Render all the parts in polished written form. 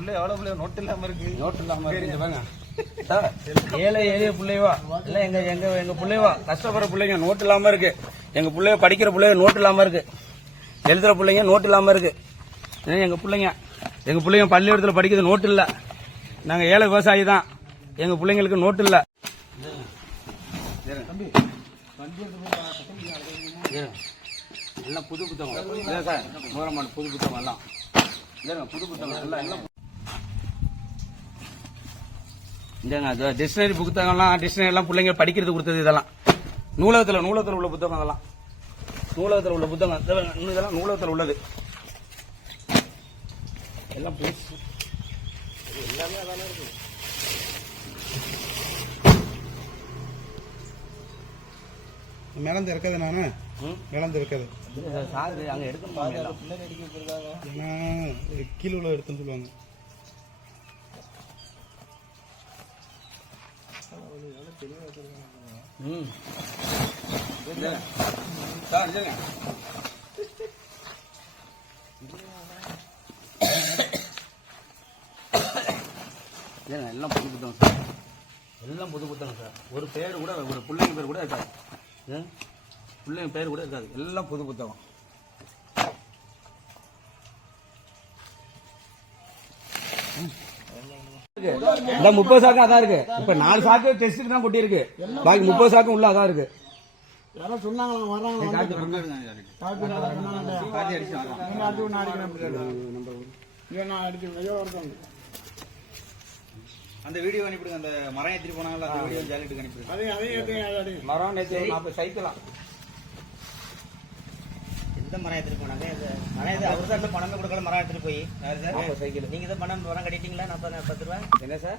பிள்ளை எவ்வளவு பிள்ளை நோட்டு இல்லாம இருக்கு ஏழை எளிய பிள்ளைவா இல்ல எங்க பிள்ளைவா கஷ்டப்படுற பிள்ளைங்க நோட்டு இல்லாம இருக்கு. எங்க பிள்ளைய படிக்கிற பிள்ளைங்க நோட்டு இல்லாம இருக்கு. எழுதுற பிள்ளைங்க நோட்டு இல்லாம இருக்கு. எங்க பிள்ளைங்க பள்ளிக்கூடத்துல படிக்கிறது நோட்டு இல்ல. நாங்க ஏழை விவசாயி தான். எங்க பிள்ளைங்களுக்கு நோட்டு இல்ல. எல்லாம் புது புத்தகம் சார். மூலமாண்டு புது புத்தகம் எல்லாம் புது புத்தகம் எல்லாம் இந்தங்க டிக்ஷனரி புத்தகம்லாம் டிக்ஷனரி எல்லாம் பிள்ளைங்க படிக்கிறது கொடுத்தது. இதெல்லாம் நூலகத்தில் உள்ள புத்தகம். அதெல்லாம் நூலகத்தில் உள்ள புத்தகம். இதெல்லாம் நூலகத்தில் உள்ளது. எல்லாம் எல்லாமே அதானே இருக்கு. மேலந்து இருக்காது. நானு மேலந்து இருக்காது. அங்க எடுக்கணும். கீழே உள்ள எடுத்துன்னு சொல்லுவாங்க. எல்லாம் புது புத்தகம் சார். எல்லாம் புது புத்தகம் சார். ஒரு பேர் கூட ஒரு பிள்ளைங்க பேர் கூட இருக்காது. பிள்ளைங்க பேர் கூட இருக்காது. எல்லாம் புது புத்தகம். இந்த 30 சாக்கு அதான் இருக்கு. இப்ப 4 சாக்கு டெஸ்ட் தான் கொட்டி இருக்கு. பாக்கி 30 சாக்கு உள்ள அதான் இருக்கு. யாரும் சொன்னாங்க அந்த வீடியோ அனுப்பிடுங்க. அந்த மரம் ஏற்றி போனாங்களா அந்த வீடியோ ஜாலிட்டு அனுப்பிடுங்க. மரம் நேற்று சைக்கிளா எந்த மரம் எடுத்துட்டு போனாங்க? மரம் அவர் தான் பணமே கொடுக்கல. மரம் எடுத்துட்டு போய் சைக்கிள் நீங்க தான் பணம் கட்டிட்டீங்களா? 10 ரூபா. என்ன சார்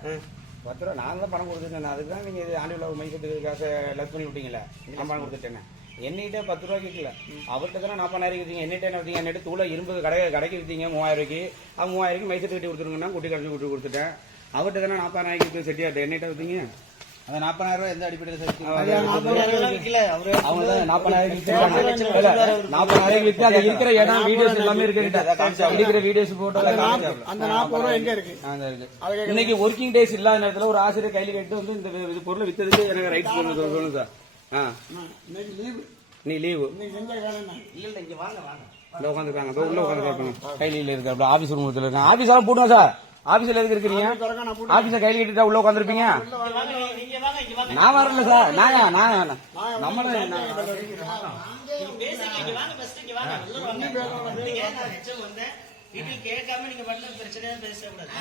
10 ரூபா? நாங்க தான் பணம் கொடுத்துட்டேன். அதுக்கு தான் நீங்க ஆண்டு விழா மைசூருக்கு காசை லெஸ் பண்ணி விட்டீங்களா? நான் பணம் கொடுத்துட்டேன். என்னிட்ட 10 ரூபா கேட்கல. அவர்கிட்ட தானே 40,000 வித்தீங்க. என்னிட்ட என்ன வித்தீங்க? என்னிட்ட தூளை இரும்பு கடைக்கு வித்தீங்க 3000 ரூபாய்க்கு. 3000 மைசூர் கட்டி கொடுத்துருங்கன்னா குட்டி கடைச்சி விட்டு கொடுத்துட்டேன். அவர்கிட்ட தானே 40,000 செட்டியாட்டு. என்னிட்ட வித்தீங்க. அந்த 40,000 ரூபாய் எந்த அடிப்படையில் வித்து இருக்கிற இடம் வீடியோஸ் எல்லாமே இருக்கு. வீடியோஸ் போட்டோ அந்த 40 ரூபாய் எங்க இருக்கு? இன்னைக்கு ஒர்க்கிங் டேஸ் இல்லாத நேரத்தில் ஒரு ஆசிரியர் கையில் கேட்டு வந்து இந்த பொருளை வித்ததுக்கு எனக்கு ரைட் சொல்லுங்க சார். நீ லீவு உட்காந்துருக்காங்க. உள்ள உட்காந்து கையில இருக்க ஆபீஸ் ரூமத்துல இருக்காங்க. ஆபீஸ் எல்லாம் போடுவோம் சார். ஆபீஸ்ல எதுக்கு இருக்கிறீங்க? ஆபீஸ கையில கட்டிட்டா உள்ள உட்காந்துருப்பீங்க. நான் வரல சார். நான் நம்மளும் வீட்டில் கேட்காம நீங்க பண்ண பிரச்சனையா பேசக்கூடாது.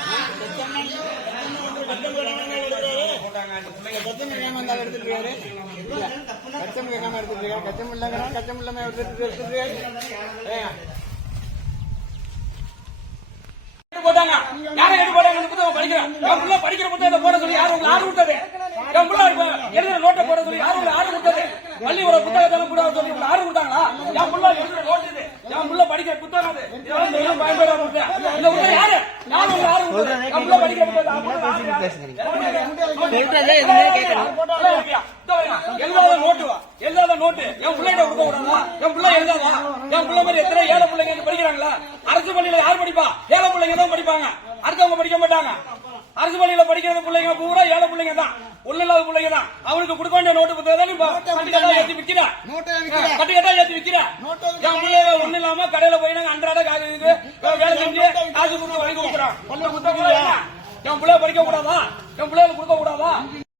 போட்டாங்க. யாரை எடுத்து போட்டாங்க? புத்தகம் படிக்கிறேன். படிக்கிற புத்தகத்தை போட சொல்லி யாரும் உங்களுக்கு ஆர்டர் விட்டது? எழுதுற நோட்டை போட சொல்லி யாரும் உங்களுக்கு ஆர்டர் விட்டது? பள்ளியோட புத்தகத்தை கூட சொல்லி ஆர்டர் கொடுத்தாங்களா? என் புள்ள எழுதுற நோட்டு இது. என் புள்ள படிக்கிற புத்தகம் அது. பயன்படாம யாரு? யாரும் உங்களுக்கு ஆர்டர் கொடுத்தது? என் புள்ள படிக்கிற புத்தகம் எழுதாத நோட்டுவா. எழுதாத நோட்டு என் பிள்ளைகிட்ட கொடுக்க கூடாதா? என் பிள்ளை எழுதாதா? என் பிள்ளை மாதிரி எத்தனை ஏழை பிள்ளைங்க படிக்கிறாங்களா? அரசு பள்ளியில யார் படிப்பா? ஏழை பிள்ளைங்க தான் படிப்பாங்க. அடுத்தவங்க படிக்க மாட்டாங்க. அரசு பள்ளியில படிக்கிற பிள்ளைங்க பூரா ஏழை பிள்ளைங்க தான். உள்ள இல்லாத பிள்ளைங்க தான். அவனுக்கு கொடுக்க வேண்டிய நோட்டு புத்தகம் ஏற்றி விற்கிற. கட்டுக்கட்டா ஏற்றி விற்கிற. என் பிள்ளைங்க ஒண்ணு இல்லாம கடையில போய் நாங்க அன்றாட வேலை செஞ்சு காசு கொடுத்து வழி கொடுக்குறோம். புத்தகம் என் பிள்ளைய படிக்க கூடாதா? என் பிள்ளைகளுக்கு கொடுக்க கூடாதா?